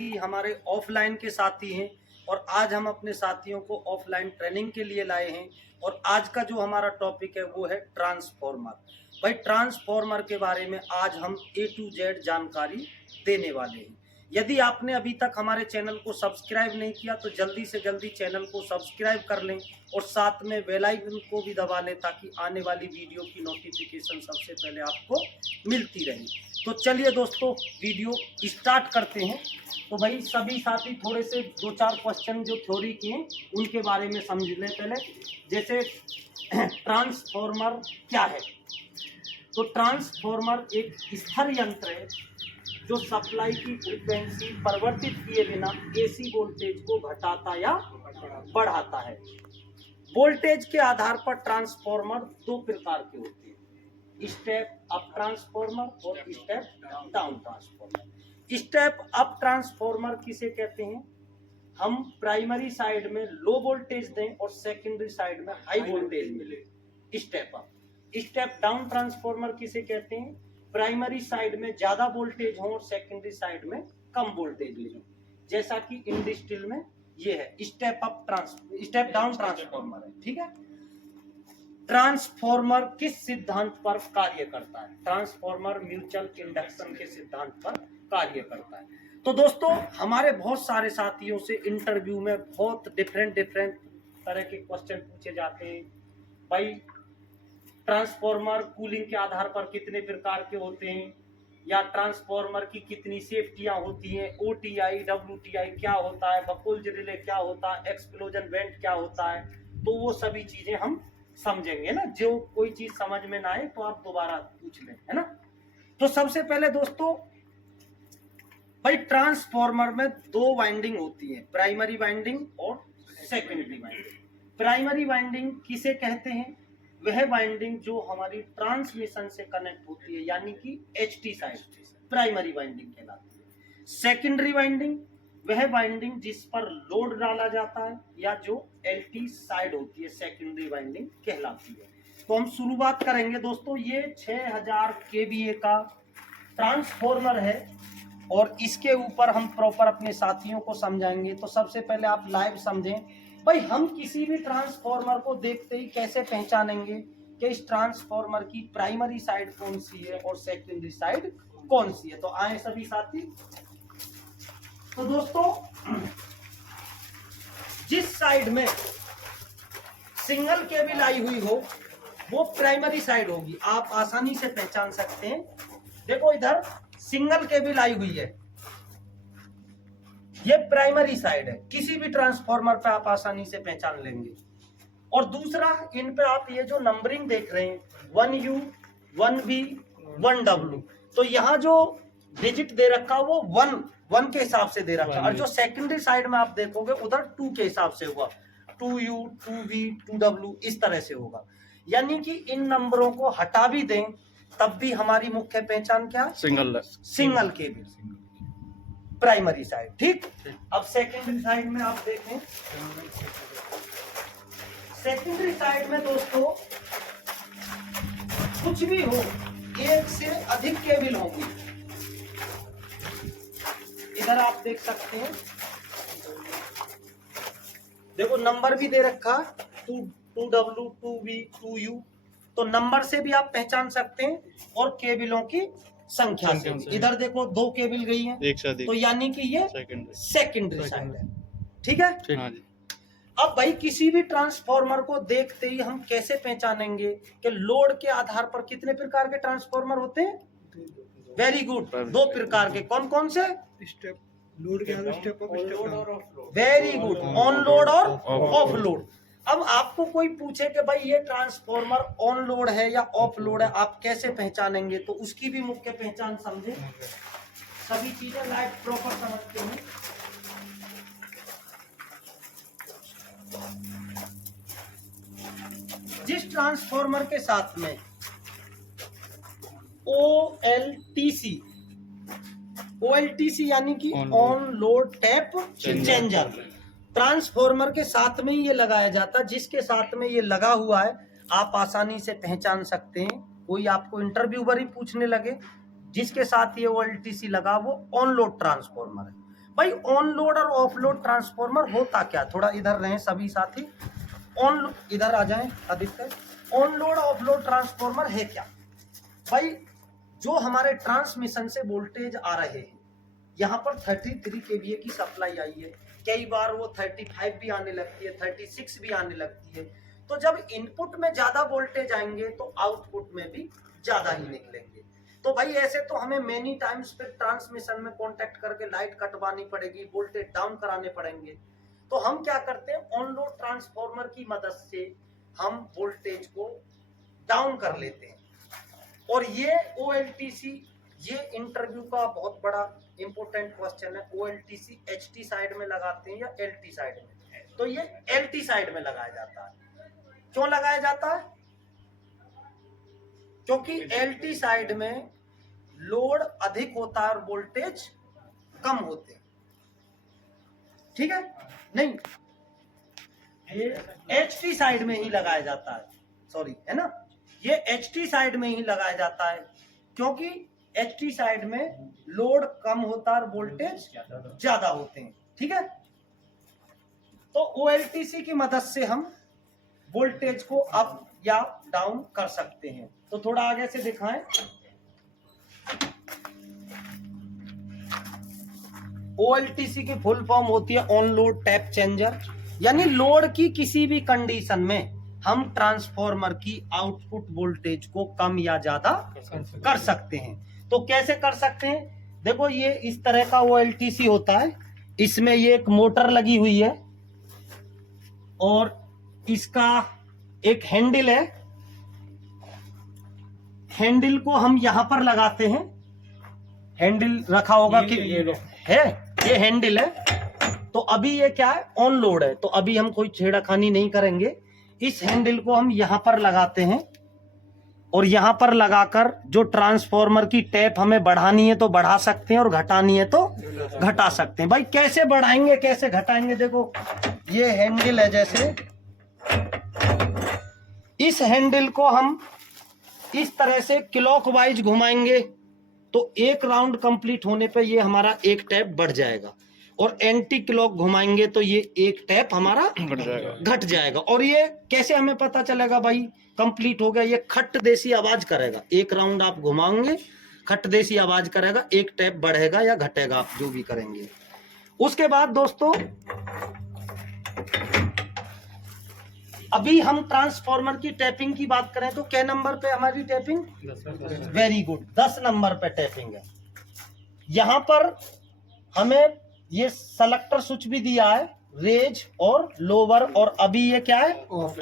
हमारे ऑफलाइन के साथी हैं और आज हम अपने साथियों को ऑफलाइन ट्रेनिंग के लिए लाए हैं। और आज का जो हमारा टॉपिक है वो है ट्रांसफॉर्मर। भाई ट्रांसफॉर्मर के बारे में आज हम A to Z जानकारी देने वाले हैं। यदि आपने अभी तक हमारे चैनल को सब्सक्राइब नहीं किया तो जल्दी से जल्दी चैनल को सब्सक्राइब कर लें और साथ में बेल आइकन को भी दबा लें ताकि आने वाली वीडियो की नोटिफिकेशन सबसे पहले आपको मिलती रहे। तो चलिए दोस्तों वीडियो स्टार्ट करते हैं। तो भाई सभी साथी थोड़े से 2-4 क्वेश्चन जो थ्योरी के हैं उनके बारे में समझ लें पहले। जैसे ट्रांसफॉर्मर क्या है, तो ट्रांसफॉर्मर एक स्थिर यंत्र है जो सप्लाई की फ्रीक्वेंसी परिवर्तित किए बिना AC वोल्टेज को घटाता या बढ़ाता है। वोल्टेज के आधार पर ट्रांसफॉर्मर दो प्रकार के होते हैं, स्टेप अप ट्रांसफॉर्मर और step down transformer. Step up transformer किसे कहते हैं? हम प्राइमरी साइड में लो वोल्टेज दें और सेकेंडरी साइड में हाई वोल्टेज मिले, step up. Step down transformer किसे कहते हैं? प्राइमरी साइड में ज्यादा वोल्टेज हो और सेकेंडरी साइड में कम वोल्टेज मिले, जैसा कि इंडस्ट्रियल में ये है स्टेप डाउन ट्रांसफॉर्मर है। ठीक है। ट्रांसफॉर्मर किस सिद्धांत पर कार्य करता है? ट्रांसफॉर्मर म्यूचुअल इंडक्शन के सिद्धांत पर कार्य करता है। तो दोस्तों हमारे बहुत सारे साथियों से इंटरव्यू में बहुत डिफरेंट तरह के क्वेश्चन पूछे जाते हैं। भाई ट्रांसफॉर्मर कूलिंग के आधार पर कितने प्रकार के होते हैं, या ट्रांसफॉर्मर की कितनी सेफ्टियां होती हैं, OTI WTI क्या होता है, बकुल्ज रिले क्या होता है, एक्सप्लोजन वेंट क्या होता है। तो वो सभी चीजें हम समझेंगे ना। जो कोई चीज समझ में ना आए तो आप दोबारा पूछ लें, है ना। तो सबसे पहले दोस्तों भाई ट्रांसफॉर्मर में दो वाइंडिंग होती है, प्राइमरी वाइंडिंग और सेकेंडरी वाइंडिंग। प्राइमरी वाइंडिंग किसे कहते हैं? वह वाइंडिंग जो हमारी ट्रांसमिशन से कनेक्ट होती है, यानी कि HT साइड, प्राइमरी वाइंडिंग कहलाती है। सेकेंडरी वाइंडिंग वह वाइंडिंग जिस पर लोड डाला जाता है या जो LT साइड होती है, सेकेंडरी वाइंडिंग कहलाती है। तो हम शुरुआत करेंगे दोस्तों। ये 6000 kVA का ट्रांसफॉर्मर है और इसके ऊपर हम प्रॉपर अपने साथियों को समझाएंगे। तो सबसे पहले आप लाइव समझें। भाई हम किसी भी ट्रांसफॉर्मर को देखते ही कैसे पहचानेंगे कि इस ट्रांसफॉर्मर की प्राइमरी साइड कौन सी है और सेकेंडरी साइड कौन सी है? तो आए सभी साथी। तो दोस्तों जिस साइड में सिंगल केबल आई हुई हो वो प्राइमरी साइड होगी, आप आसानी से पहचान सकते हैं। देखो इधर सिंगल केबल आई हुई है, ये प्राइमरी साइड है, किसी भी ट्रांसफॉर्मर पे आप आसानी से पहचान लेंगे। और दूसरा, इन पे आप ये जो नंबरिंग देख रहे हैं 1U 1V 1W, तो यहाँ जो डिजिट दे रखा वो 1 के हिसाब से दे रखा, और जो सेकेंडरी साइड में आप देखोगे उधर 2 के हिसाब से होगा, 2U 2V 2W इस तरह से होगा। यानी कि इन नंबरों को हटा भी दें तब भी हमारी मुख्य पहचान क्या? Single cable primary side. ठीक। अब सेकेंडरी साइड में आप देखें, सेकेंडरी साइड में दोस्तों कुछ भी हो, एक से अधिक केबल होंगी। इधर आप देख सकते हैं, देखो नंबर भी दे रखा 2W 2V 2U, तो नंबर से भी आप पहचान सकते हैं और केबलों की संख्या से। इधर देखो 2 केबल गई हैं, तो यानी कि ये सेकेंडरी साइड है। ठीक है। हाँ जी। अब भाई किसी भी ट्रांसफॉर्मर को देखते ही हम कैसे पहचानेंगे कि लोड के आधार पर कितने प्रकार के ट्रांसफॉर्मर होते हैं? वेरी गुड, 2 प्रकार के। कौन कौन से? स्टेप लोड के आधार step up step down. Very good, on load और ऑफ लोड। अब आपको कोई पूछे कि भाई ये ट्रांसफॉर्मर ऑन लोड है या ऑफ लोड है, आप कैसे पहचानेंगे? तो उसकी भी मुख्य पहचान समझे, सभी चीजें लाइव प्रॉपर समझते हैं। जिस ट्रांसफॉर्मर के साथ में OLTC यानी कि on load tap changer, transformer के साथ में ही ये लगाया जाता है। जिसके साथ में ये लगा हुआ है आप आसानी से पहचान सकते हैं। कोई आपको इंटरव्यूअर ही पूछने लगे जिसके साथ ये OLTC लगा वो ऑन लोड ट्रांसफॉर्मर है। भाई ऑन लोड और ऑफ लोड ट्रांसफॉर्मर होता क्या, थोड़ा इधर रहें सभी साथी, इधर आ जाएं Aditya. On load of load transformer है क्या भाई, जो हमारे ट्रांसमिशन से वोल्टेज आ रहे हैं, यहाँ पर 33 kVA की सप्लाई आई है, कई बार वो 35 भी आने लगती है, 36 भी आने लगती है। तो जब इनपुट में ज्यादा वोल्टेज आएंगे तो आउटपुट में भी ज्यादा ही निकलेंगे। तो भाई ऐसे तो हमें मेनी टाइम्स पे ट्रांसमिशन में कांटेक्ट करके लाइट कटवानी पड़ेगी, वोल्टेज डाउन कराने पड़ेंगे। तो हम क्या करते हैं, ऑन लोड ट्रांसफॉर्मर की मदद से हम वोल्टेज को डाउन कर लेते हैं। और ये OLTC, ये इंटरव्यू का बहुत बड़ा इंपॉर्टेंट क्वेश्चन है, OLTC HT साइड में लगाते हैं या LT साइड में, तो ये LT साइड में लगाया जाता है। क्यों लगाया जाता है, क्योंकि LT साइड में लोड अधिक होता है और वोल्टेज कम होते हैं, ठीक है। नहीं, ये HT साइड में ही लगाया जाता है, सॉरी है ना, ये HT साइड में ही लगाया जाता है, क्योंकि HT साइड में लोड कम होता है और वोल्टेज ज्यादा होते हैं, ठीक है। तो OLTC की मदद से हम वोल्टेज को अप या डाउन कर सकते हैं। तो थोड़ा आगे से दिखाएं। OLTC की फुल फॉर्म होती है ऑन लोड टैप चेंजर, यानी लोड की किसी भी कंडीशन में हम ट्रांसफॉर्मर की आउटपुट वोल्टेज को कम या ज्यादा कर सकते हैं। तो कैसे कर सकते हैं, देखो ये इस तरह का OLTC होता है, इसमें ये एक मोटर लगी हुई है और इसका एक हैंडल है, हैंडल को हम यहां पर लगाते हैं, हैंडल रखा होगा कि है, ये हैंडल है। तो अभी ये क्या है, ऑन लोड है, तो अभी हम कोई छेड़खानी नहीं करेंगे। इस हैंडल को हम यहां पर लगाते हैं और यहां पर लगाकर जो ट्रांसफॉर्मर की टैप हमें बढ़ानी है तो बढ़ा सकते हैं और घटानी है तो घटा सकते हैं। भाई कैसे बढ़ाएंगे कैसे घटाएंगे, देखो ये हैंडल है, जैसे इस हैंडल को हम इस तरह से क्लॉकवाइज घुमाएंगे तो एक राउंड कंप्लीट होने पे ये हमारा एक टैप बढ़ जाएगा, और एंटी क्लॉक घुमाएंगे तो ये एक टैप हमारा घट जाएगा। और ये कैसे हमें पता चलेगा भाई कंप्लीट हो गया, ये खट देसी आवाज करेगा, एक राउंड आप घुमाओगे खट देसी आवाज करेगा, एक टैप बढ़ेगा या घटेगा, आप जो भी करेंगे। उसके बाद दोस्तों अभी हम ट्रांसफॉर्मर की टैपिंग की बात करें तो क्या नंबर पे हमारी टैपिंग, वेरी गुड, 10 नंबर पे टैपिंग है। यहां पर हमें ये सेलेक्टर स्विच भी दिया है, रेज और लोअर, और अभी ये क्या है,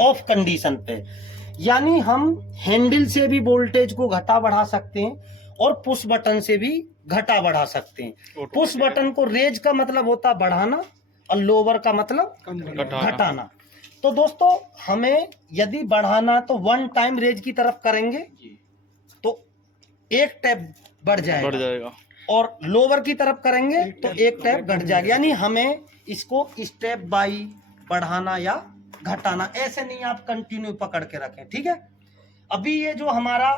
ऑफ कंडीशन पे, यानी हम हैंडल से भी वोल्टेज को घटा बढ़ा सकते हैं और पुश बटन से भी घटा बढ़ा सकते हैं। पुश बटन को रेज का मतलब होता है बढ़ाना और लोअर का मतलब घटाना। तो दोस्तों हमें यदि बढ़ाना तो 1 टाइम रेज की तरफ करेंगे तो एक टैप बढ़ जाएगा, और लोअर की तरफ करेंगे तो एक टैप घट जाएगा, यानी हमें इसको स्टेप बाय बढ़ाना या घटाना, ऐसे नहीं आप कंटिन्यू पकड़ के रखें, ठीक है। अभी ये जो हमारा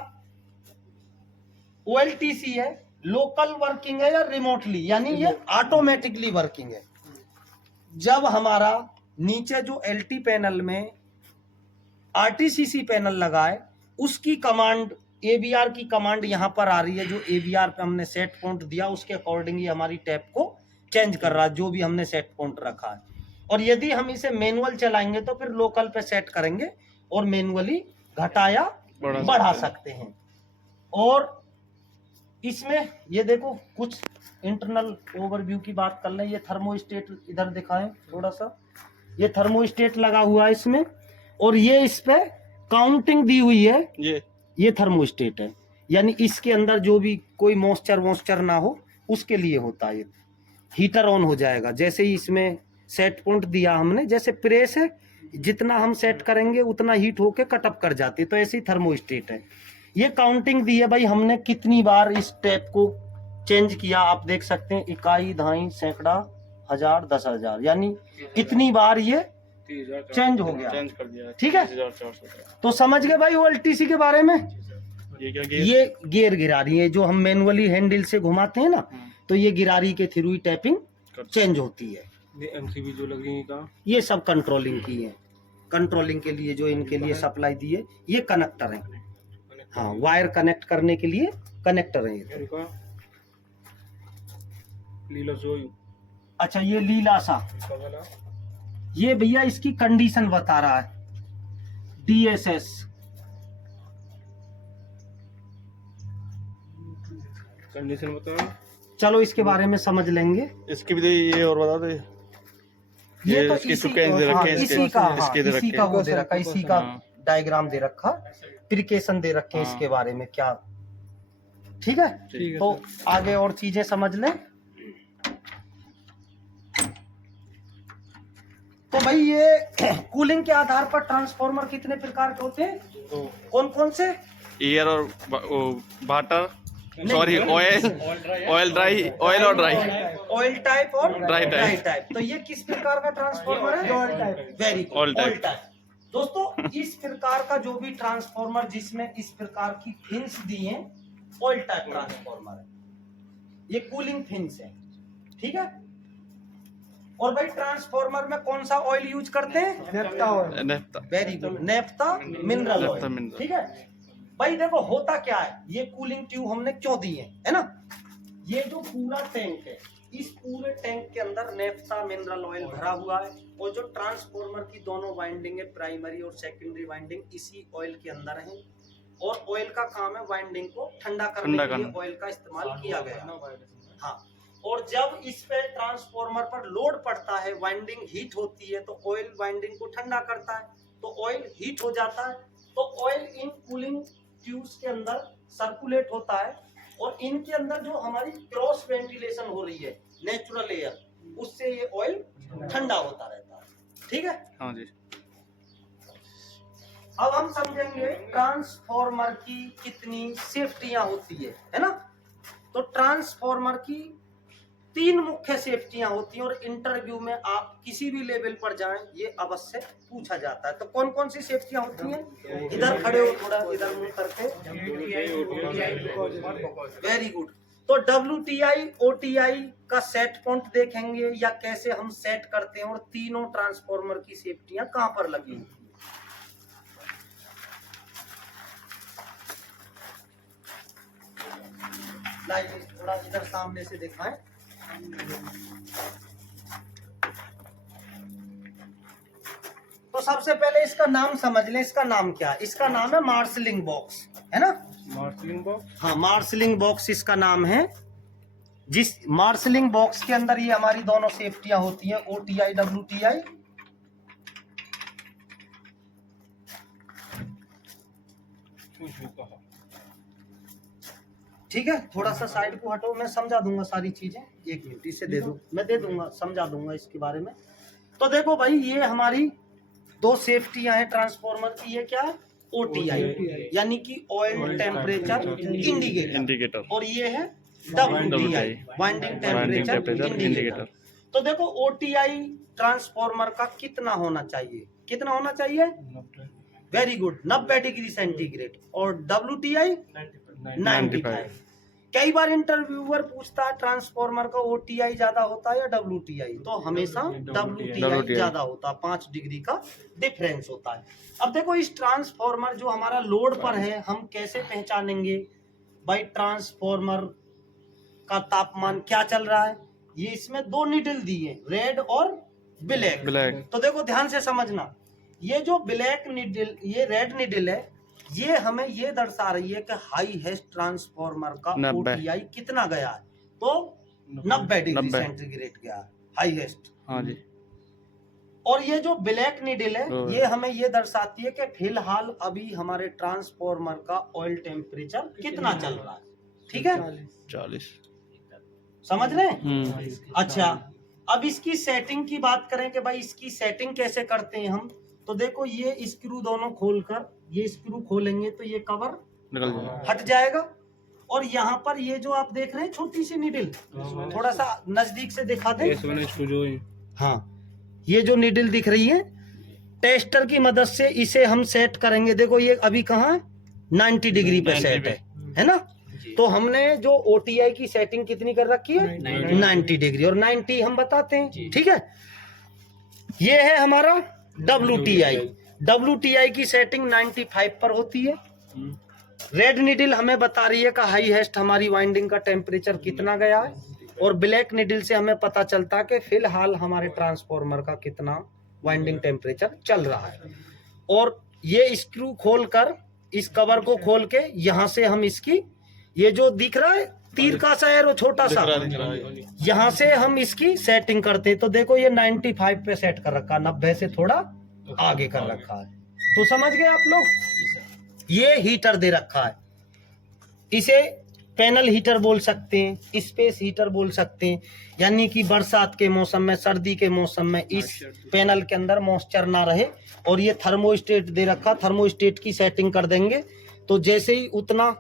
OLTC है, लोकल वर्किंग है या रिमोटली, यानी ये ऑटोमेटिकली वर्किंग है। जब हमारा नीचे जो LT पैनल में RTCC पैनल लगा है, उसकी कमांड AVR की कमांड यहाँ पर आ रही है, जो AVR पे हमने सेट पॉइंट दिया उसके अकॉर्डिंग ही हमारी टैप को चेंज कर रहा है, जो भी हमने सेट पॉइंट रखा है। और यदि हम इसे मैनुअल चलाएंगे तो फिर लोकल पे सेट करेंगे और मैनुअली घटाया बढ़ा सकते हैं। और इसमें ये देखो कुछ इंटरनल ओवरव्यू की बात कर लें, ये थर्मोस्टेट इधर दिखाएं थोड़ा सा, ये थर्मोस्टेट लगा हुआ है इसमें, और ये इस पे काउंटिंग दी हुई है, ये थर्मोस्टेट है, यानी इसके अंदर जो भी कोई मॉइस्चर ना हो उसके लिए होता है। हीटर ऑन हो जाएगा जैसे ही इसमें सेट पॉइंट दिया हमने, जैसे प्रेस है, जितना हम सेट करेंगे उतना हीट होके कटअप कर जाती है, तो ऐसे ही थर्मोस्टेट है। ये काउंटिंग दी है भाई हमने कितनी बार इस टैप को चेंज किया, आप देख सकते हैं, इकाई, दहाई, सैकड़ा, हजार, 10,000, यानी इतनी बार ये चेंज हो गया, चेंज कर दिया, ठीक है। तो समझ गए भाई OLTC के बारे में। ये गियर गिरारी है, जो हम मैनुअली हैंडल से घुमाते हैं ना, तो ये गिरारी के थ्रू ही टैपिंग चेंज होती है। ये एमसीबी जो लग रही है कहाँ? ये सब कंट्रोलिंग की है, कंट्रोलिंग के लिए जो इनके लिए सप्लाई दी है, ये कनेक्टर है। हाँ, वायर कनेक्ट करने के लिए कनेक्टर है ये। इनका लीला जोई अच्छा, ये लीला सा, इसका वाला ये भैया इसकी कंडीशन बता रहा है, DSS। कंडीशन बताओ। चलो इसके बारे में समझ लेंगे। इसकी भी ये और बता दे। ये तो इसके इसी, सुकेंस दे रखे हैं, इसी का, हाँ, इसके दे इसी रखे का हैं। वो दे रखा, इसी का हाँ। डायग्राम दे रखा, प्रिकेशन दे रखे हैं हाँ। इसके बारे में क्या। ठीक है, ठीक है तो आगे और चीजें समझ लें। तो भाई ये कूलिंग के आधार पर ट्रांसफार्मर कितने प्रकार के होते हैं, तो कौन कौन से? एयर और water, sorry oil, oil dry, oil और ड्राई। ऑयल टाइप और ड्राई टाइप। टाइप। तो ये किस प्रकार का ट्रांसफार्मर है? Oil type. Very good, oil type. Oil type. दोस्तों, इस प्रकार का जो भी ट्रांसफार्मर जिसमें इस प्रकार की फिन्स दी हैं, ऑयल टाइप ट्रांसफार्मर है। ये कूलिंग फिन्स है, ठीक है। और भाई ट्रांसफार्मर में कौन सा ऑयल यूज करते हैं? Naphtha oil. Naphtha. Very good, naphtha mineral naphtha oil, mineral। ठीक है। भाई देखो होता क्या है, ये कूलिंग ट्यूब हमने क्यों दी है ना। ये जो पूरा टैंक है, इस पूरे टैंक के अंदर नेफ्ता मिनरल ऑयल भरा हुआ है, और जो ट्रांसफार्मर की दोनों वाइंडिंग है, प्राइमरी और सेकेंडरी वाइंडिंग, इसी ऑयल के अंदर है। और ऑयल का काम है वाइंडिंग को ठंडा करने के लिए ऑयल का इस्तेमाल किया गया। हाँ, और जब इस पे ट्रांसफार्मर पर लोड पड़ता है, वाइंडिंग हीट होती है, तो ऑयल वाइंडिंग को ठंडा करता है, तो ऑयल हीट हो जाता है, तो ऑयल इन कूलिंग ट्यूब्स के अंदर सर्कुलेट होता है, और इनके अंदर जो हमारी क्रॉस वेंटिलेशन हो रही है, नेचुरल एयर, उससे ये ऑयल ठंडा होता रहता है, ठीक है। हाँ जी। अब हम समझेंगे ट्रांसफार्मर की कितनी सेफ्टियां होती है ना। तो ट्रांसफार्मर की 3 मुख्य सेफ्टियां होती हैं, और इंटरव्यू में आप किसी भी लेवल पर जाएं, ये अवश्य पूछा जाता है। तो कौन कौन सी सेफ्टियां होती हैं? इधर खड़े हो, थोड़ा इधर मुंह करके। Very good. तो WTI OTI का सेट पॉइंट देखेंगे, या कैसे हम सेट करते हैं, और तीनों ट्रांसफार्मर की सेफ्टियां कहां पर लगी हैं। लाइट थोड़ा इधर सामने से दिखाएं। तो सबसे पहले इसका नाम समझ लें, इसका नाम क्या है? इसका नाम है मार्शलिंग बॉक्स, है ना। Marshalling box. हाँ, मार्शलिंग बॉक्स इसका नाम है। जिस मार्शलिंग बॉक्स के अंदर ये हमारी दोनों सेफ्टियां होती हैं, OTI WTI। ठीक है, थोड़ा सा साइड को हटो, मैं समझा दूंगा सारी चीजें। 1 मिनट इसे दे दो, मैं दे दूंगा, समझा दूंगा इसके बारे में। तो देखो भाई, ये हमारी 2 सेफ्टियां हैं ट्रांसफार्मर की। ये क्या है? OTI, यानी कि ऑयल टेम्परेचर इंडिकेटर, इंडिकेटर। और ये है WTI, वाइंडिंग टेम्परेचर इंडिकेटर। तो देखो OTI ट्रांसफार्मर का कितना होना चाहिए, कितना होना चाहिए? Very good, 90 degree centigrade. और WTI 95। कई बार इंटरव्यूअर पूछता है ट्रांसफार्मर का OTI ज्यादा होता है या WTI, तो हमेशा WTI ज्यादा होता है, 5 डिग्री का डिफरेंस होता है। अब देखो, इस ट्रांसफार्मर जो हमारा लोड पर है, हम कैसे पहचानेंगे भाई ट्रांसफार्मर का तापमान क्या चल रहा है? ये इसमें 2 निडल दिए, रेड और ब्लैक। तो देखो ध्यान से समझना, ये जो ब्लैक निडल, ये रेड निडल है, ये हमें ये दर्शा रही है कि हाईएस्ट ट्रांसफार्मर का OTI कितना गया है, तो 90 डिग्री सेंटीग्रेड गया है हाईएस्ट। हाँ जी। और ये जो ब्लैक निडल है, ये हमें ये दर्शाती है कि फिलहाल अभी हमारे ट्रांसफार्मर का ऑयल टेम्परेचर कितना चल रहा है, ठीक है। 40। समझ रहे हैं? अच्छा, अब इसकी सेटिंग की बात करें कि भाई इसकी सेटिंग कैसे करते हैं हम। तो देखो, ये स्क्रू दोनों खोलकर, ये स्क्रू खोलेंगे तो ये कवर निकल जाएगा, हट जाएगा, और यहाँ पर ये जो आप देख रहे हैं छोटी सी निडल, थोड़ा सा नजदीक से दिखा दें। हाँ, ये जो निडल दिख रही है, टेस्टर की मदद से इसे हम सेट करेंगे। देखो ये अभी कहाँ 90 डिग्री पे सेट है ना। तो हमने जो OTI की सेटिंग कितनी कर रखी है 90 डिग्री, और 90 हम बताते हैं, ठीक है। ये है हमारा WTI की सेटिंग 95 पर होती है। रेड नीडल हमें बता रही है कि हाईएस्ट हमारी वाइंडिंग का टेम्परेचर कितना गया है, और ब्लैक नीडल से हमें पता चलता है कि फिलहाल हमारे ट्रांसफार्मर का कितना वाइंडिंग टेम्परेचर चल रहा है। और ये स्क्रू खोलकर, इस कवर को खोल के यहाँ से हम इसकी, ये जो दिख रहा है तीर का सा एरो छोटा सा, यहाँ से हम इसकी सेटिंग करते हैं। तो देखो ये 95 पे सेट कर रखा है, 90 से थोड़ा आगे कर रखा है। तो समझ गए आप लोग। ये हीटर दे रखा है, इसे पैनल हीटर बोल सकते हैं, स्पेस हीटर बोल सकते हैं, यानी कि बरसात के मौसम में, सर्दी के मौसम में इस पैनल के अंदर मॉइस्चर ना रहे। और ये थर्मोस्टेट दे रखा, थर्मोस्टेट की सेटिंग कर देंगे तो जैसे ही उतना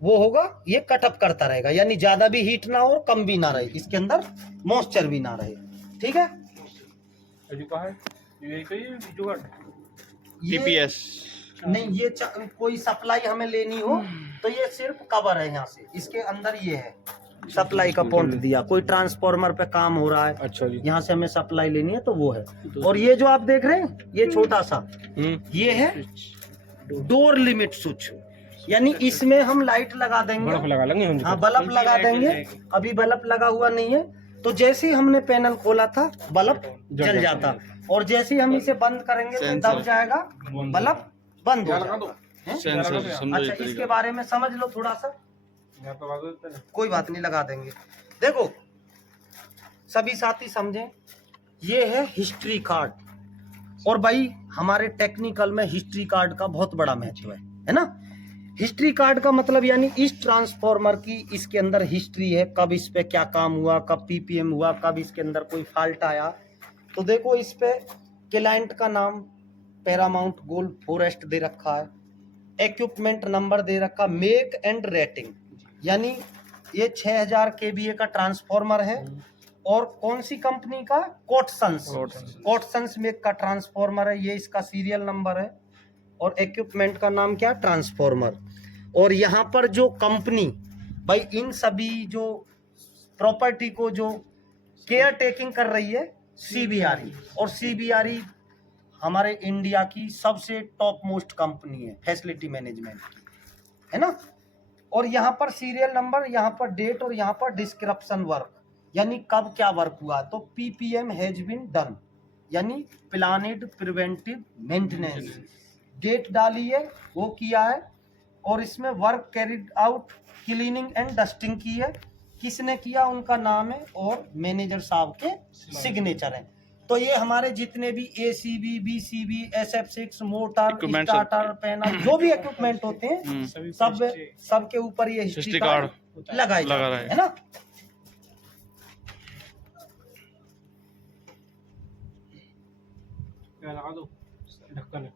वो होगा ये कटअप करता रहेगा, यानी ज्यादा भी हीट ना हो कम भी ना रहे, इसके अंदर मॉइस्चर भी ना रहे, ठीक है। TPS नहीं, ये कोई सप्लाई हमें लेनी हो तो ये सिर्फ कवर है, यहाँ से इसके अंदर ये है सप्लाई का पॉइंट दिया, कोई ट्रांसफार्मर पे काम हो रहा है, अच्छा जी, यहाँ से हमें सप्लाई लेनी है तो वो है। और ये जो आप देख रहे हैं ये छोटा सा, ये है डोर लिमिट स्विच, यानी इसमें हम लाइट लगा देंगे, हाँ बल्ब लगा देंगे। अभी बल्ब लगा हुआ नहीं है, तो जैसे ही हमने पैनल खोला था बल्ब जल जाता, और जैसे ही हम इसे बंद करेंगे तो दब जाएगा, बल्ब बंद हो जाएगा। सेंसर समझो अच्छा, इसके बारे में समझ लो थोड़ा सा, कोई बात नहीं लगा देंगे। देखो सभी साथी समझें, ये है हिस्ट्री कार्ड, और भाई हमारे टेक्निकल में हिस्ट्री कार्ड का बहुत बड़ा महत्व है ना। हिस्ट्री कार्ड का मतलब यानी इस ट्रांसफार्मर की इसके अंदर हिस्ट्री है, कब इस पे क्या काम हुआ, कब PPM हुआ, कब इसके अंदर कोई फॉल्ट आया। तो देखो इस पे क्लाइंट का नाम पैरामाउंट गोल्ड फॉरेस्ट दे रखा है, इक्विपमेंट नंबर दे रखा, मेक एंड रेटिंग, यानी ये 6000 kVA का ट्रांसफार्मर है, और कौन सी कंपनी का, कोटसंस मेक का ट्रांसफार्मर है, ये इसका सीरियल नंबर है, और इक्विपमेंट का नाम क्या, ट्रांसफार्मर। और यहाँ पर जो कंपनी भाई इन सभी जो प्रॉपर्टी को जो केयर टेकिंग कर रही है CBRE, और CBRE हमारे इंडिया की सबसे टॉप मोस्ट कंपनी है फैसिलिटी मैनेजमेंट की, है ना। और यहाँ पर सीरियल नंबर, यहाँ पर डेट, और यहाँ पर डिस्क्रिप्शन वर्क, यानी कब क्या वर्क हुआ। तो PPM हैज बीन डन, यानी प्लानिड प्रिवेंटिव मेंटेनेंस, डेट डाली है वो किया है, और इसमें work carried out cleaning and dusting की है, किसने किया उनका नाम है, और मैनेजर साहब के सिग्नेचर हैं। तो ये हमारे जितने भी ACB, BCB, SF6 motor, starter, panel, जो भी इक्विपमेंट होते हैं सब के ऊपर ये हिस्ट्री कार्ड लगाई लगा रहा है ना। लगा दो ढक्कन,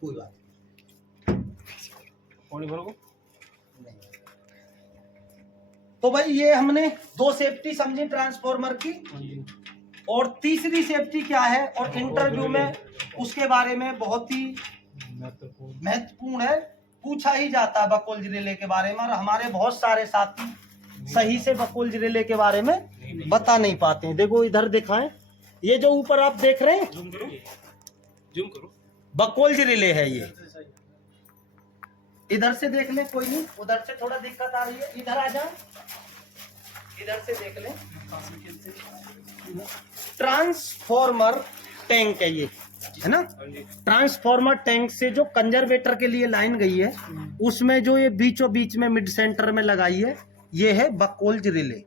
कोई बात नहीं। तो भाई ये हमने 2 सेफ्टी समझी ट्रांसफार्मर की, और तीसरी सेफ्टी क्या है, और इंटरव्यू में उसके बारे में बहुत ही महत्वपूर्ण है, पूछा ही जाता है बकोल्ज रिले के बारे में, और हमारे बहुत सारे साथी सही से बकोल्ज रिले के बारे में बता नहीं पाते हैं। देखो इधर दिखाएं, ये जो ऊपर आप देख रहे हैं जूम करो, बकोल्ज रिले है ये, इधर से देख लें, कोई नहीं, उधर से थोड़ा दिक्कत आ रही है, इधर आ जाओ, इधर से देख लें। ट्रांसफार्मर टैंक है ये, है ना। ट्रांसफार्मर टैंक से जो कंजर्वेटर के लिए लाइन गई है, उसमें जो ये बीचों बीच में मिड सेंटर में लगाई है, ये है बकोल्ज रिले।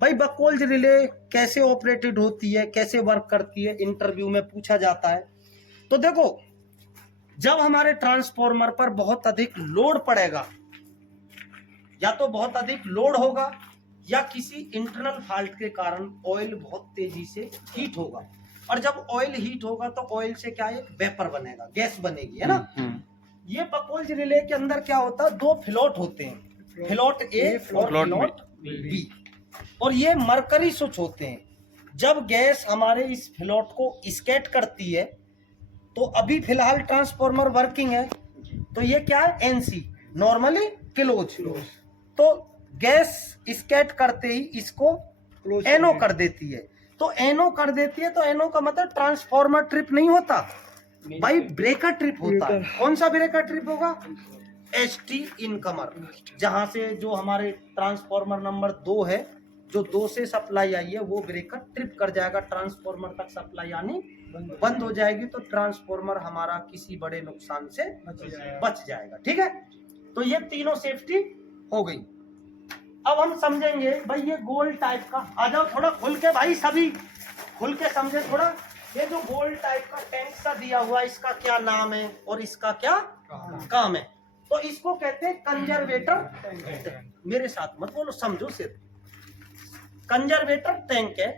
भाई बकोल्ज रिले कैसे ऑपरेटेड होती है, कैसे वर्क करती है, इंटरव्यू में पूछा जाता है। तो देखो जब हमारे ट्रांसफार्मर पर बहुत अधिक लोड पड़ेगा, या तो बहुत अधिक लोड होगा, या किसी इंटरनल फॉल्ट के कारण ऑयल बहुत तेजी से हीट होगा, और जब ऑयल हीट होगा तो ऑयल से क्या एक वेपर बनेगा, गैस बनेगी, है ना। ये बकोल्ज रिले के अंदर क्या होता है, 2 फ्लोट होते हैं, फ्लोट A और फ्लोट B, और ये मरकरी स्विच होते हैं। जब गैस हमारे इस फ्लोट को स्केट करती है, तो अभी फिलहाल ट्रांसफार्मर वर्किंग है, तो ये क्या है NC, नॉर्मली क्लोज। तो गैस स्केट करते ही इसको एनो कर देती है। तो एनो कर देती है तो एनो का मतलब ट्रांसफॉर्मर ट्रिप नहीं होता भाई, ब्रेकर ट्रिप होता है। कौन सा ब्रेकर ट्रिप होगा? एसटी इनकमर, जहां से जो हमारे ट्रांसफॉर्मर नंबर 2 है, जो 2 से सप्लाई आई है, वो ब्रेकर ट्रिप कर जाएगा, ट्रांसफॉर्मर तक सप्लाई आनी बंद हो जाएगी। तो ट्रांसफॉर्मर हमारा किसी बड़े नुकसान से बच जाएगा। ठीक है, तो ये तीनों सेफ्टी हो गई। अब हम समझेंगे भाई ये गोल टाइप का, आ जाओ थोड़ा खुल के भाई, सभी खुल के समझे थोड़ा। ये जो गोल टाइप का टैंक सा दिया हुआ, इसका क्या नाम है और इसका क्या काम है? तो इसको कहते हैं कंजर्वेटर टैंक। मेरे साथ मत बोलो, समझो सिर्फ। कंजर्वेटर टैंक है,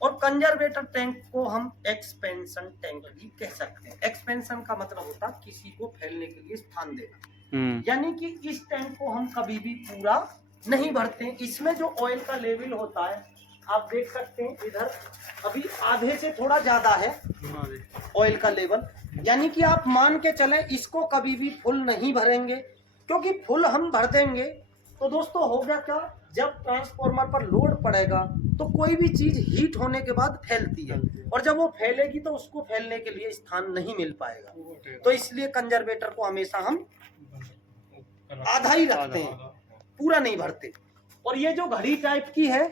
और कंजर्वेटर टैंक को हम एक्सपेंशन टैंक भी कह सकते हैं। एक्सपेंशन का मतलब होता है किसी को फैलने के लिए स्थान देना, यानी कि इस टैंक को हम कभी भी पूरा नहीं भरते। इसमें जो ऑयल का लेवल होता है, आप देख सकते हैं इधर अभी आधे से थोड़ा ज्यादा है ऑयल का लेवल, यानी कि आप मान के चलें इसको कभी भी फुल नहीं भरेंगे, क्योंकि फुल हम भर देंगे तो दोस्तों हो गया क्या, जब ट्रांसफॉर्मर पर लोड पड़ेगा तो कोई भी चीज हीट होने के बाद फैलती है, और जब वो फैलेगी तो उसको फैलने के लिए स्थान नहीं मिल पाएगा। तो इसलिए कंजर्वेटर को हमेशा हम आधा ही रखते हैं, पूरा नहीं भरते। और ये जो घड़ी टाइप की है,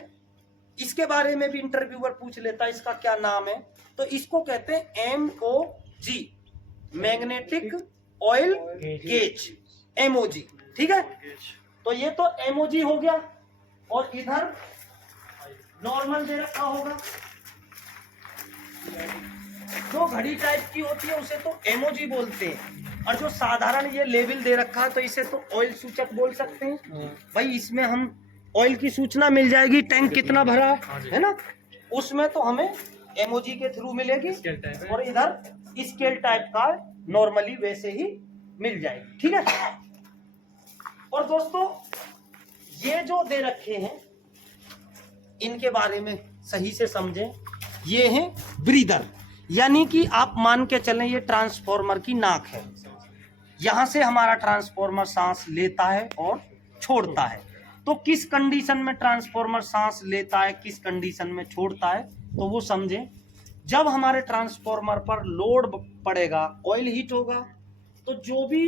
इसके बारे में भी इंटरव्यूअर पूछ लेता है, इसका क्या नाम है? तो इसको कहते हैं MOG, magnetic oil gauge, MOG। ठीक है, तो ये तो MOG हो गया, और इधर नॉर्मल दे रखा होगा। जो घड़ी टाइप की होती है उसे तो MOG बोलते हैं, और जो साधारण ये लेवल दे रखा है तो इसे तो ऑयल सूचक बोल सकते हैं। भाई इसमें हम ऑयल की सूचना मिल जाएगी, टैंक कितना भरा है ना, उसमें तो हमें MOG के थ्रू मिलेगी, और इधर स्केल टाइप का नॉर्मली वैसे ही मिल जाएगी। ठीक है, और दोस्तों ये जो दे रखे हैं इनके बारे में सही से समझें। ये है ब्रीदर, यानी कि आप मान के चलें ये ट्रांसफॉर्मर की नाक है, यहां से हमारा ट्रांसफॉर्मर सांस लेता है और छोड़ता है। तो किस कंडीशन में ट्रांसफॉर्मर सांस लेता है, किस कंडीशन में छोड़ता है, तो वो समझें। जब हमारे ट्रांसफॉर्मर पर लोड पड़ेगा, ऑयल हीट होगा, तो जो भी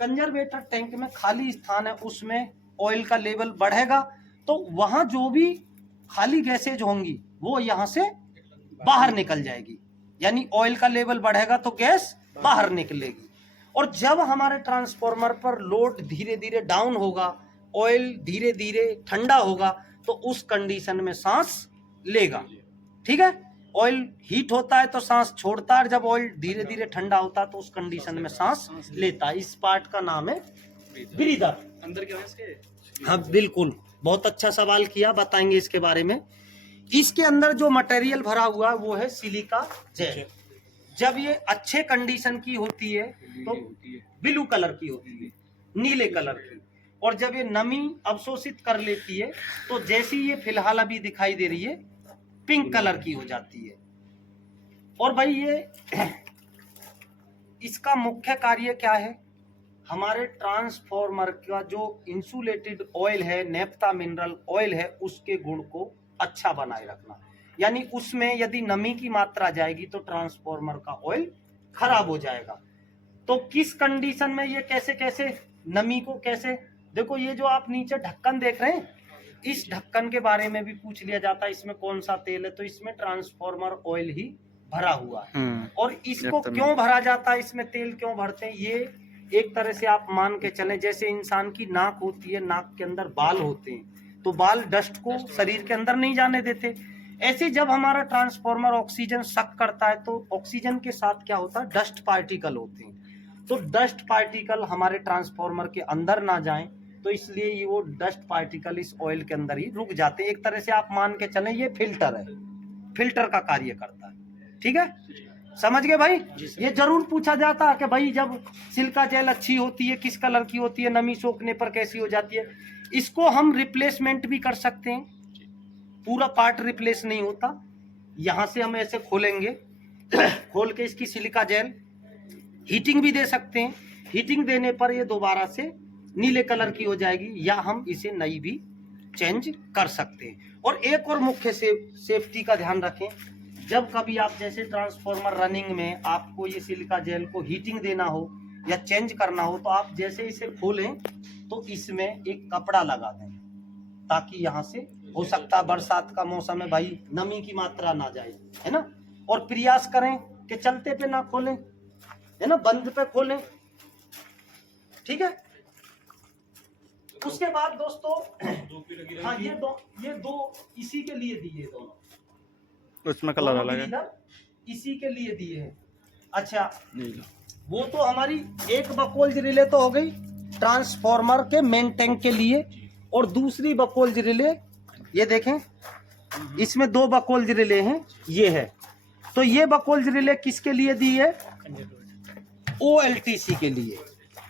कंजर्वेटर टैंक में खाली स्थान है उसमें ऑयल का लेवल बढ़ेगा, तो वहां जो भी खाली गैसेज होंगी वो यहां से बाहर निकल जाएगी, यानी ऑयल का लेवल बढ़ेगा तो गैस बाहर निकलेगी। और जब हमारे ट्रांसफॉर्मर पर लोड धीरे धीरे डाउन होगा, ऑयल धीरे धीरे ठंडा होगा, तो उस कंडीशन में सांस लेगा। ठीक है, ऑयल हीट होता है तो सांस छोड़ता है, जब ऑयल धीरे धीरे ठंडा होता है तो उस कंडीशन में सांस लेता है। इस पार्ट का नाम है ब्रीदर। अंदर क्या है इसके? हाँ बिल्कुल, बहुत अच्छा सवाल किया, बताएंगे इसके बारे में। इसके अंदर जो मटेरियल भरा हुआ है वो है सिलिका जेल। जब ये अच्छे कंडीशन की होती है तो ब्लू कलर की होती है, नीले कलर की, और जब ये नमी अवशोषित कर लेती है तो जैसी ये फिलहाल अभी दिखाई दे रही है पिंक कलर की हो जाती है। और भाई ये इसका मुख्य कार्य क्या है? हमारे ट्रांसफॉर्मर का जो इंसुलेटेड ऑयल है, नेफ्था मिनरल ऑयल है, उसके गुण को अच्छा बनाए रखना, यानी उसमें यदि नमी की मात्रा जाएगी तो ट्रांसफॉर्मर का ऑयल खराब हो जाएगा। तो किस कंडीशन में ये कैसे कैसे नमी को कैसे, देखो ये जो आप नीचे ढक्कन देख रहे हैं, इस ढक्कन के बारे में भी पूछ लिया जाता है, इसमें कौन सा तेल है, तो इसमें ट्रांसफॉर्मर ऑयल ही भरा हुआ है। और इसको क्यों भरा जाता है, इसमें तेल क्यों भरते हैं, ये एक तरह से आप मान के चलें जैसे इंसान की नाक होती है, नाक के अंदर बाल होते हैं, तो बाल डस्ट को शरीर के अंदर नहीं जाने देते। ऐसे जब हमारा ट्रांसफॉर्मर ऑक्सीजन सक करता है तो ऑक्सीजन के साथ क्या होता है, डस्ट पार्टिकल होते हैं, तो डस्ट पार्टिकल हमारे ट्रांसफॉर्मर के अंदर ना जाएं, तो इसलिए ये वो डस्ट पार्टिकल इस ऑयल के अंदर ही रुक जाते हैं। एक तरह से आप मान के चलें ये फिल्टर है, फिल्टर का कार्य करता है। ठीक है, समझ गए भाई? ये जरूर पूछा जाता है कि भाई जब सिलिका जेल अच्छी होती है किस कलर की होती है, नमी सोखने पर कैसी हो जाती है। इसको हम रिप्लेसमेंट भी कर सकते हैं, पूरा पार्ट रिप्लेस नहीं होता। यहां से हम ऐसे खोलेंगे, खोल के इसकी सिलिका जेल हीटिंग भी दे सकते हैं, हीटिंग देने पर ये दोबारा से नीले कलर की हो जाएगी, या हम इसे नई भी चेंज कर सकते हैं। और एक और मुख्य सेफ्टी का ध्यान रखें, जब कभी आप जैसे ट्रांसफॉर्मर रनिंग में आपको ये सिलिका जेल को हीटिंग देना हो या चेंज करना हो, तो आप जैसे इसे खोलें तो इसमें एक कपड़ा लगा दें, ताकि यहाँ से हो सकता है बरसात का मौसम है भाई, नमी की मात्रा ना जाए, है ना। और प्रयास करें कि चलते पे ना खोलें, है ना, बंद पे खोलें, ठीक है। उसके बाद दोस्तों हाँ, ये दो इसी के लिए दिए दोनों, उसमें कलर अलग है, इसी के लिए दिए हैं। अच्छा, नीला। वो तो हमारी एक बकोल्ज रिले तो हो गई ट्रांसफॉर्मर के मेन टैंक के लिए, और दूसरी बकोल्ज रिले ये देखें, इसमें 2 बकोल्ज रिले हैं, ये है। तो ये बकोल्ज रिले किसके लिए दी है? OLTC के लिए,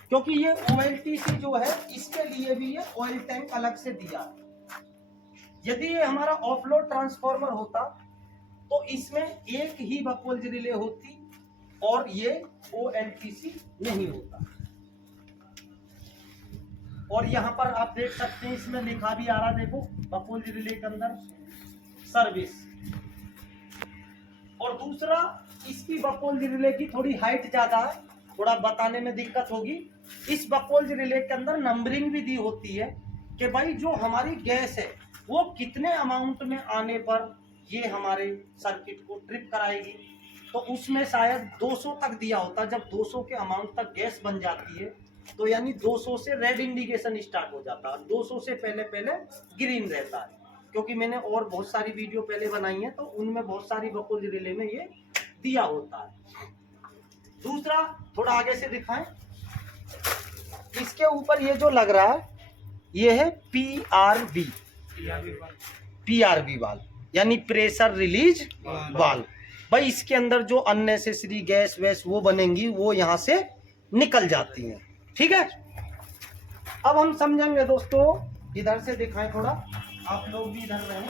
क्योंकि ये OLTC जो है इसके लिए भी ये ऑयल टैंक अलग से दिया है। यदि ये हमारा ऑफलोड ट्रांसफॉर्मर होता तो इसमें एक ही बकोल्ज रिले होती और ये OLTC नहीं होता। और यहाँ पर आप देख सकते हैं इसमें लिखा भी आ रहा, देखो बकोल्ज रिले के अंदर सर्विस। और दूसरा, इसकी बकोल्ज रिले की थोड़ी हाइट ज्यादा है, थोड़ा बताने में दिक्कत होगी। इस बकोल्ज रिले के अंदर नंबरिंग भी दी होती है कि भाई जो हमारी गैस है वो कितने अमाउंट में आने पर ये हमारे सर्किट को ट्रिप कराएगी। तो उसमें शायद 200 तक दिया होता, जब 200 के अमाउंट तक गैस बन जाती है तो यानी 200 से रेड इंडिकेशन स्टार्ट हो जाता है, 200 से पहले ग्रीन रहता है। क्योंकि मैंने और बहुत सारी वीडियो पहले बनाई है तो उनमें बहुत सारी बकोल्ज रिले में ये दिया होता है। दूसरा, थोड़ा आगे से दिखाएं, इसके ऊपर ये जो लग रहा है ये है PRV वाल्व, यानी प्रेशर रिलीज वाल्व। भाई इसके अंदर जो अननेसेसरी गैस वैस वो बनेंगी वो यहाँ से निकल जाती हैं, ठीक है। अब हम समझेंगे दोस्तों, इधर से दिखाएं थोड़ा, आप लोग भी इधर रहें।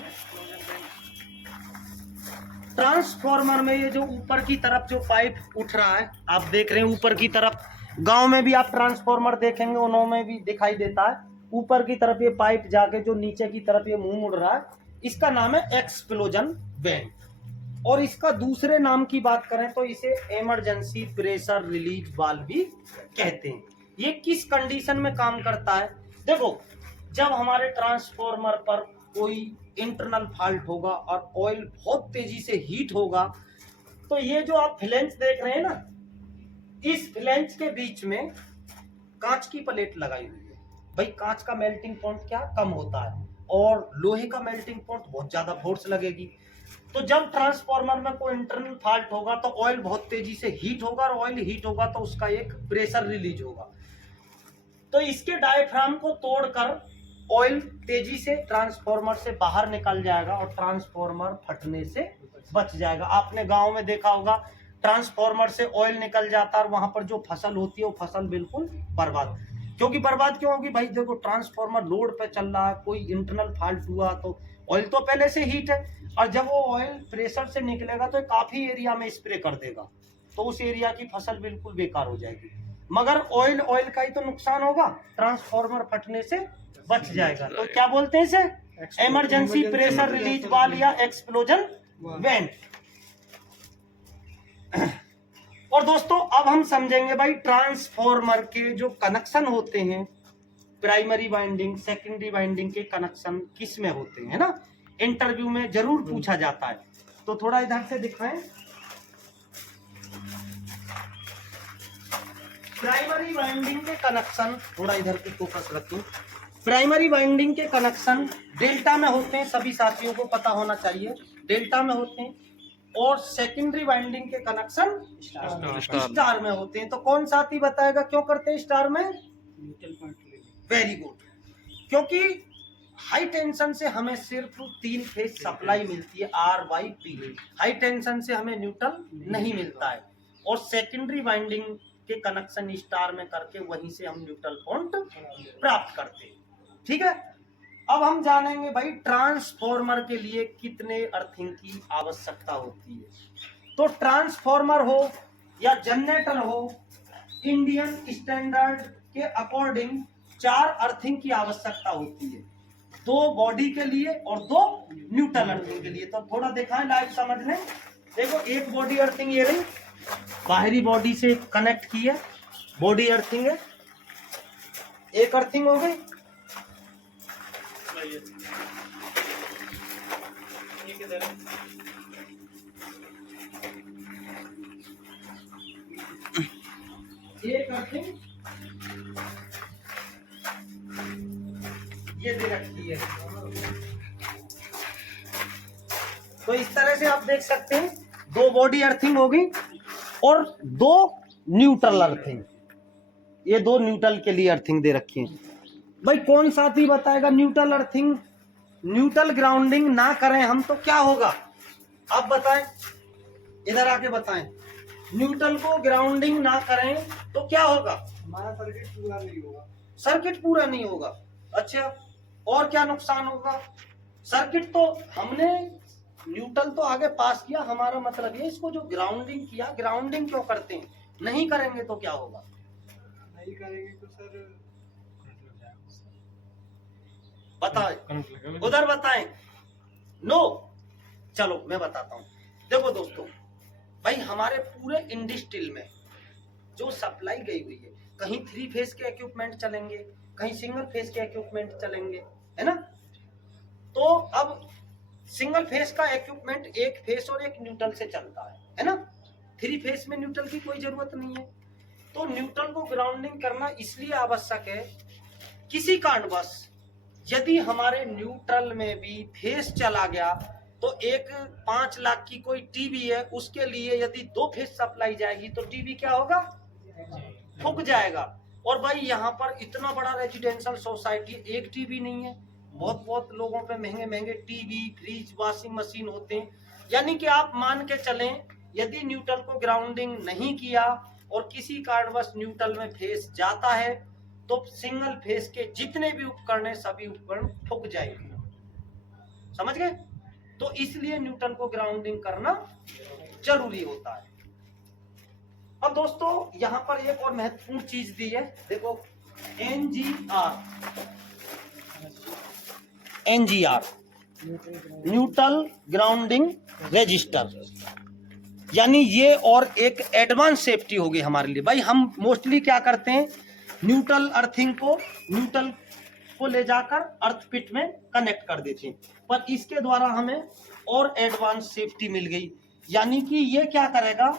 ट्रांसफॉर्मर में ये जो ऊपर की तरफ जो पाइप उठ रहा है आप देख रहे हैं, ऊपर की तरफ गांव में भी आप ट्रांसफॉर्मर देखेंगे उनमें भी दिखाई देता है, ऊपर की तरफ ये पाइप जाके जो नीचे की तरफ ये मुंह मुड़ रहा है, इसका नाम है एक्सप्लोजन वेंट। और इसका दूसरे नाम की बात करें तो इसे इमरजेंसी प्रेशर रिलीज वाल्व भी कहते हैं। ये किस कंडीशन में काम करता है? देखो, जब हमारे ट्रांसफॉर्मर पर कोई इंटरनल फॉल्ट होगा और ऑयल बहुत तेजी से हीट होगा, तो ये जो आप फ्लैंज देख रहे हैं ना, इस फ्लैंज के बीच में कांच की प्लेट लगाई हुई है। भाई कांच का मेल्टिंग पॉइंट क्या कम होता है और लोहे का मेल्टिंग पॉइंट बहुत ज्यादा फोर्स लगेगी। तो जब ट्रांसफॉर्मर में कोई इंटरनल फॉल्ट होगा तो ऑयल बहुत तेजी से हीट होगा, और ऑयल हीट होगा तो उसका एक प्रेशर रिलीज होगा। तो इसके डायफ्राम को तोड़कर ऑयल तेजी से ट्रांसफॉर्मर से बाहर निकल जाएगा और ट्रांसफॉर्मर फटने से बच जाएगा। आपने गांव में देखा होगा, ट्रांसफॉर्मर से ऑयल निकल जाता है और वहां पर जो फसल होती है वो फसल बिल्कुल बर्बाद। क्योंकि बर्बाद क्यों होगी? भाई देखो, ट्रांसफॉर्मर लोड पे चल रहा है, कोई इंटरनल फॉल्ट हुआ तो ऑयल तो पहले से हीट है, और जब वो ऑयल प्रेशर से निकलेगा तो काफी एरिया में स्प्रे कर देगा, तो उस एरिया की फसल बिल्कुल बेकार हो जाएगी। मगर ऑयल का ही तो नुकसान होगा, ट्रांसफॉर्मर फटने से बच जाएगा। तो क्या बोलते हैं इसे? इमरजेंसी प्रेशर रिलीज वाल्व या एक्सप्लोजन वेंट। और दोस्तों अब हम समझेंगे भाई ट्रांसफॉर्मर के जो कनेक्शन होते हैं, प्राइमरी वाइंडिंग सेकेंडरी वाइंडिंग के कनेक्शन किस में होते हैं, है ना, इंटरव्यू में जरूर पूछा जाता है। तो थोड़ा इधर से दिखाएं, प्राइमरी वाइंडिंग के कनेक्शन, थोड़ा इधर पे फोकस रखूं। प्राइमरी वाइंडिंग के कनेक्शन डेल्टा में होते हैं, सभी साथियों को पता होना चाहिए, डेल्टा में होते हैं। और सेकेंडरी वाइंडिंग के कनेक्शन स्टार में होते हैं। तो कौन साथी बताएगा क्यों करते हैं स्टार में? वेरी गुड, क्योंकि हाई टेंशन से हमें सिर्फ 3 फेज सप्लाई मिलती है, RYP। हाई टेंशन से हमें न्यूट्रल नहीं मिलता है, और सेकेंडरी वाइंडिंग के कनेक्शन स्टार में करके वहीं से हम न्यूट्रल पॉइंट प्राप्त करते हैं, ठीक है। अब हम जानेंगे भाई ट्रांसफॉर्मर के लिए कितने अर्थिंग की आवश्यकता होती है। तो ट्रांसफॉर्मर हो या जनरेटर हो, इंडियन स्टैंडर्ड के अकॉर्डिंग 4 अर्थिंग की आवश्यकता होती है, 2 बॉडी के लिए और 2 न्यूट्रल अर्थिंग के लिए। तो थोड़ा दिखाएं, लाइव समझ लें। देखो एक बॉडी अर्थिंग ये रही, बाहरी बॉडी से कनेक्ट की है, बॉडी अर्थिंग है, एक अर्थिंग हो गई। एक अर्थिंग ये दे रखी है। तो इस तरह से आप देख सकते हैं 2 बॉडी अर्थिंग होगी और 2 न्यूट्रल अर्थिंग, ये 2 न्यूट्रल के लिए अर्थिंग दे रखी है। भाई कौन साथी बताएगा न्यूट्रल अर्थिंग, न्यूट्रल ग्राउंडिंग ना करें हम तो क्या होगा, आप बताएं, इधर आके बताएं। न्यूट्रल को ग्राउंडिंग ना करें तो क्या होगा, हमारा सर्किट पूरा नहीं होगा। सर्किट पूरा नहीं होगा। अच्छा, और क्या नुकसान होगा, सर्किट तो हमने न्यूट्रल तो आगे पास किया, हमारा मतलब ये इसको जो ग्राउंडिंग किया, ग्राउंडिंग क्यों करते हैं, नहीं करेंगे तो क्या होगा, नहीं करेंगे तो सर बताएं, उधर बताएं। नो, चलो मैं बताता हूं। देखो दोस्तों, भाई हमारे पूरे इंडस्ट्रियल में जो सप्लाई गई हुई है, कहीं 3 फेज के इक्विपमेंट चलेंगे, कहीं सिंगल फेज के इक्विपमेंट चलेंगे, है ना। तो अब सिंगल फेज का इक्विपमेंट एक फेज और एक न्यूट्रल से चलता है ना। 3 फेज में न्यूट्रल की कोई जरूरत नहीं है। तो न्यूट्रल को ग्राउंडिंग करना इसलिए आवश्यक है, किसी कारणवश यदि हमारे न्यूट्रल में भी फेज चला गया तो एक 5 लाख की कोई टीवी है, उसके लिए यदि 2 फेज सप्लाई जाएगी तो टीवी क्या होगा, फूक जाएगा। और भाई यहाँ पर इतना बड़ा रेजिडेंशियल सोसाइटी, एक टीवी नहीं है, बहुत लोगों पे महंगे महंगे टीवी, फ्रिज, वॉशिंग मशीन होते हैं। यानी कि आप मान के चलें, यदि न्यूट्रल को ग्राउंडिंग नहीं किया और किसी कारणवश न्यूट्रल में फेज जाता है तो सिंगल फेज के जितने भी उपकरण हैं सभी उपकरण फूक जाएंगे, समझ गए। तो इसलिए न्यूट्रल को ग्राउंडिंग करना जरूरी होता है। अब दोस्तों यहाँ पर एक और महत्वपूर्ण चीज दी है, देखो NGR न्यूट्रल ग्राउंडिंग रजिस्टर, यानी ये और एक एडवांस सेफ्टी होगी हमारे लिए। भाई हम मोस्टली क्या करते हैं, न्यूट्रल अर्थिंग को न्यूट्रल को ले जाकर अर्थ पिट में कनेक्ट कर देते हैं, पर इसके द्वारा हमें और एडवांस सेफ्टी मिल गई। यानी कि ये क्या करेगा,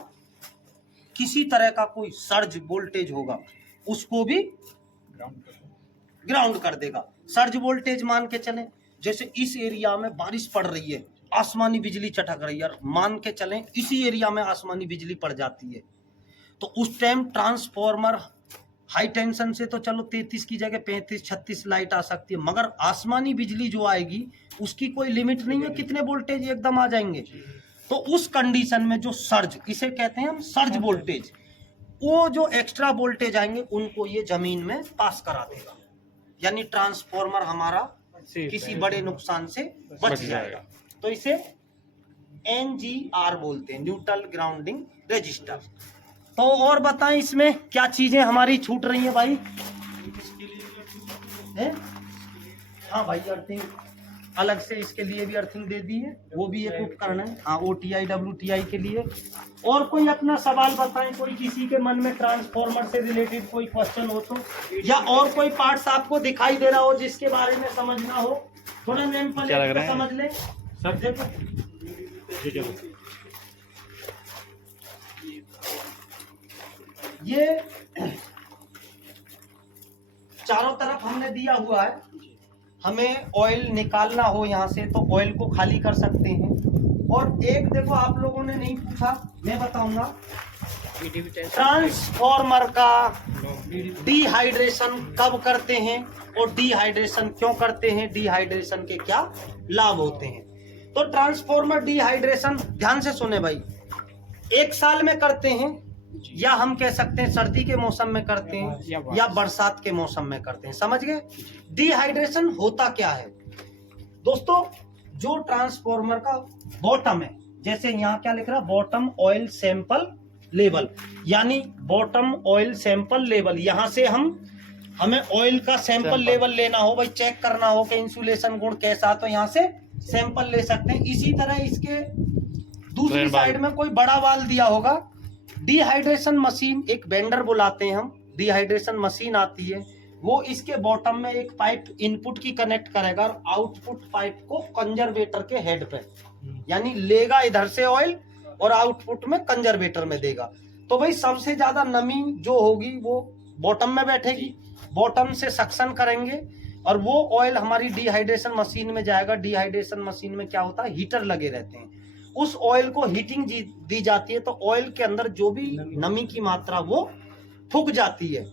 किसी तरह का कोई सर्ज वोल्टेज होगा उसको भी ग्राउंड कर देगा। सर्ज वोल्टेज मान के चलें, जैसे इस एरिया में बारिश पड़ रही है, आसमानी बिजली चटक रही है, मान के चलें इसी एरिया में आसमानी बिजली पड़ जाती है, तो उस टाइम ट्रांसफॉर्मर हाई टेंशन से तो चलो 33 की जगह 35-36 लाइट आ सकती है, मगर आसमानी बिजली जो आएगी उसकी कोई लिमिट नहीं है, कितने वोल्टेज एकदम आ जाएंगे। तो उस कंडीशन में जो सर्ज, इसे कहते हैं हम सर्ज वोल्टेज, वो जो एक्स्ट्रा वोल्टेज आएंगे उनको ये जमीन में पास करा देगा, यानी ट्रांसफॉर्मर हमारा किसी बड़े नुकसान से बच जाएगा। तो इसे NGR बोलते हैं, न्यूट्रल ग्राउंडिंग रजिस्टर। तो और बताएं इसमें क्या चीजें हमारी छूट रही है भाई, है? हाँ भाई, अर्थिंग अलग से इसके लिए भी अर्थिंग दे दी है, वो भी एक उपकरण है, हाँ OTI WTI के लिए। और कोई अपना सवाल बताएं, कोई किसी के मन में ट्रांसफॉर्मर से रिलेटेड कोई क्वेश्चन हो तो, या और कोई पार्ट्स आपको दिखाई दे रहा हो जिसके बारे में समझना हो, थोड़ा नेम प्लेट समझ ले सब। देखो ये चारों तरफ हमने दिया हुआ है, हमें ऑयल निकालना हो यहाँ से तो ऑयल को खाली कर सकते हैं। और एक देखो आप लोगों ने नहीं पूछा, मैं बताऊंगा, ट्रांसफॉर्मर का डिहाइड्रेशन कब करते हैं और डिहाइड्रेशन क्यों करते हैं, डिहाइड्रेशन के क्या लाभ होते हैं। तो ट्रांसफॉर्मर डिहाइड्रेशन ध्यान से सुने भाई, 1 साल में करते हैं, या हम कह सकते हैं सर्दी के मौसम में करते हैं, या बरसात के मौसम में करते हैं, समझ गए। डिहाइड्रेशन होता क्या है दोस्तों, जो ट्रांसफॉर्मर का बॉटम है, जैसे यहाँ क्या लिख रहा है, बॉटम ऑयल सैंपल लेवल, यानी बॉटम ऑयल सैंपल लेवल, यहाँ से हम हमें ऑयल का सैंपल लेवल लेना हो, भाई चेक करना हो कि इंसुलेशन गुण कैसा, तो यहाँ से सैंपल ले सकते हैं। इसी तरह इसके दूसरी साइड में कोई बड़ा वाल दिया होगा, डिहाइड्रेशन मशीन, एक बेंडर बुलाते हैं हम, डिहाइड्रेशन मशीन आती है, वो इसके बॉटम में एक पाइप इनपुट की कनेक्ट करेगा और आउटपुट पाइप को कंजर्वेटर के हेड पे, यानी लेगा इधर से ऑयल और आउटपुट में कंजर्वेटर में देगा। तो भाई सबसे ज्यादा नमी जो होगी वो बॉटम में बैठेगी, बॉटम से सक्शन करेंगे और वो ऑयल हमारी डिहाइड्रेशन मशीन में जाएगा। डिहाइड्रेशन मशीन में क्या होता है, हीटर लगे रहते हैं, उस ऑयल को हीटिंग दी जाती है, तो ऑयल के अंदर जो भी नमी की मात्रा वो फूक जाती है।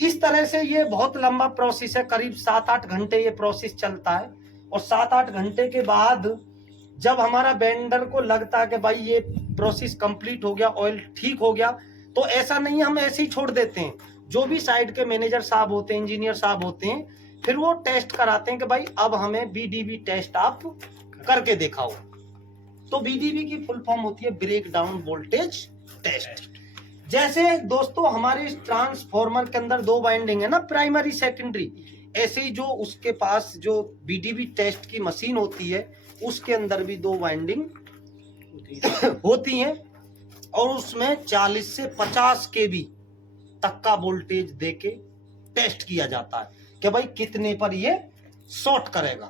इस तरह से ये बहुत लंबा प्रोसेस है, करीब 7-8 घंटे ये प्रोसेस चलता है। और 7-8 घंटे के बाद जब हमारा बेंडर को लगता है कि भाई ये प्रोसेस कंप्लीट हो गया, ऑयल ठीक हो गया, तो ऐसा नहीं हम ऐसे ही छोड़ देते हैं। जो भी साइड के मैनेजर साहब होते हैं, इंजीनियर साहब होते हैं, फिर वो टेस्ट कराते हैं कि भाई अब हमें बीडीबी टेस्ट आप करके दिखाओ। तो बीडीबी की फुल फॉर्म होती है ब्रेक डाउन वोल्टेज टेस्ट। जैसे दोस्तों हमारे इस ट्रांसफॉर्मर के अंदर 2 वाइंडिंग है ना, प्राइमरी सेकेंडरी, ऐसे ही जो उसके पास जो बीडीबी टेस्ट की मशीन होती है उसके अंदर भी 2 वाइंडिंग होती हैं और उसमें 40 से 50 केवी तक का वोल्टेज देके टेस्ट किया जाता है कि भाई कितने पर ये शॉर्ट करेगा,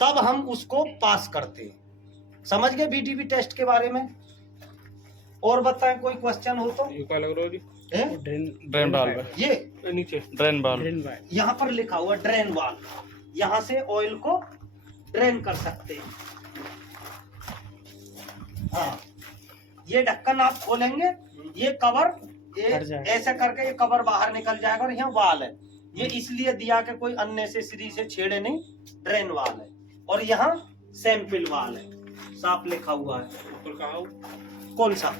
तब हम उसको पास करते हैं। समझ गए बीडीबी टेस्ट के बारे में? और बताएं कोई क्वेश्चन हो तो। ये क्या लग रहा है जी? ड्रेन वाल्व, ये नीचे ड्रेन वाल्व, यहाँ पर लिखा हुआ ड्रेन वाल्व, यहाँ से ऑयल को ड्रेन कर सकते हैं। हाँ, ये ढक्कन आप खोलेंगे, ये कवर ऐसे करके ये कवर बाहर निकल जाएगा और यहाँ वाल है, ये इसलिए दिया कि कोई अननेसेसरी से छेड़े नहीं, ड्रेन वाल है। और यहाँ सैंपल वाल है, साफ लिखा हुआ है। ऊपर कहाँ? कौन सा?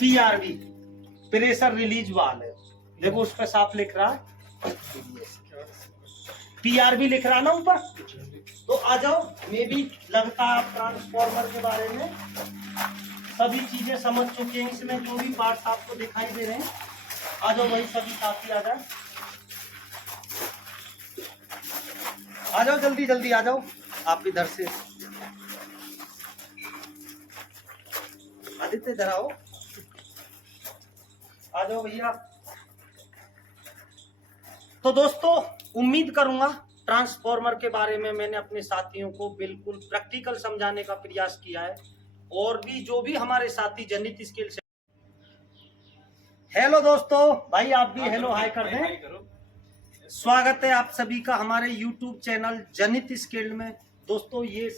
पीआरवी, प्रेशर रिलीज वाल है, देखो उस पर साफ लिख रहा है, पीआरवी लिख रहा ना ऊपर। तो आ जाओ, मे भी लगता है आप ट्रांसफॉर्मर के बारे में सभी चीजें समझ चुके हैं, इसमें जो भी पार्ट्स आपको दिखाई दे रहे हैं। आ जाओ भाई सभी साथी, आ जाए, आ जाओ जल्दी जल्दी आ जाओ, आप इधर से आदित्य इधर आओ, आ जाओ भैया। तो दोस्तों उम्मीद करूंगा ट्रांसफॉर्मर के बारे में मैंने अपने साथियों को बिल्कुल प्रैक्टिकल समझाने का प्रयास किया है, और भी जो भी हमारे साथी जनित स्किल से। हेलो दोस्तों, भाई आप भी हेलो हाय कर दें। स्वागत है आप सभी का हमारे YouTube चैनल जनित स्किल में। दोस्तों ये